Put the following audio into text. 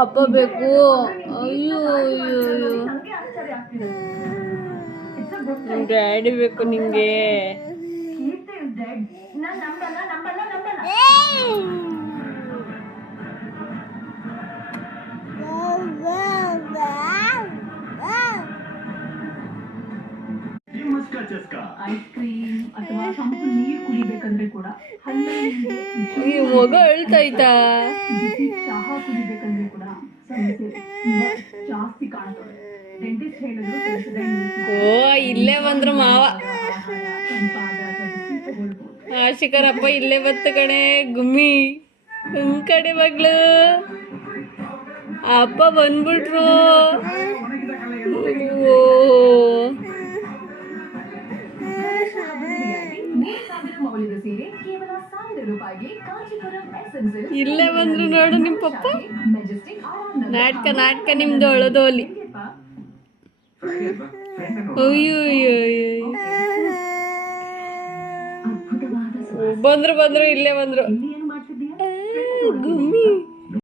ಅಪ್ಪ ಬೇಕು. ಅಯ್ಯೋ ಅಯ್ಯೋ ಡ್ಯಾಡಿ ಬೇಕು ನಿಂಗೆ. ಐಸ್ ಕ್ರೀಮ್ ಅಥವಾ ತಂಪು ನೀರು ಕುಡಿಬೇಕಂದ್ರೆ ಕೂಡ ಈ ಮಗ ಅಳ್ತೈತಾ? ಚಹಾ ಕುಡಿಬೇಕಂದ್ರೆ ಕೂಡ ಸಮಸ್ಯೆ ತುಂಬಾ ಜಾಸ್ತಿ ಕಾಣ್ತದೆ. ಡೆಂಟಿಸ್ಟ್ ಹೇಳಿದ್ರು ಓ ಇಲ್ಲೇ ಬಂದ್ರು ಮಾವ ಆಶಿಕರಪ್ಪ ಇಲ್ಲೇ ಬತ್ತು ಕಣೆ ಗುಮ್ಮಿ. ಕಡೆ ಮಗ್ಳು ಅಪ್ಪ ಬಂದ್ಬಿಟ್ರು. ಓ ಇಲ್ಲೇ ಬಂದ್ರು ನೋಡು ನಿಮ್ ಪಪ್ಪ. ನಾಟಕ ನಾಟಕ ನಿಮ್ದು ಅಳದೋಲಿ. ಅಯ್ಯೋ ಬಂದ್ರು ಬಂದ್ರು ಇಲ್ಲೇ ಬಂದ್ರು ಗುಮ್ಮಿ.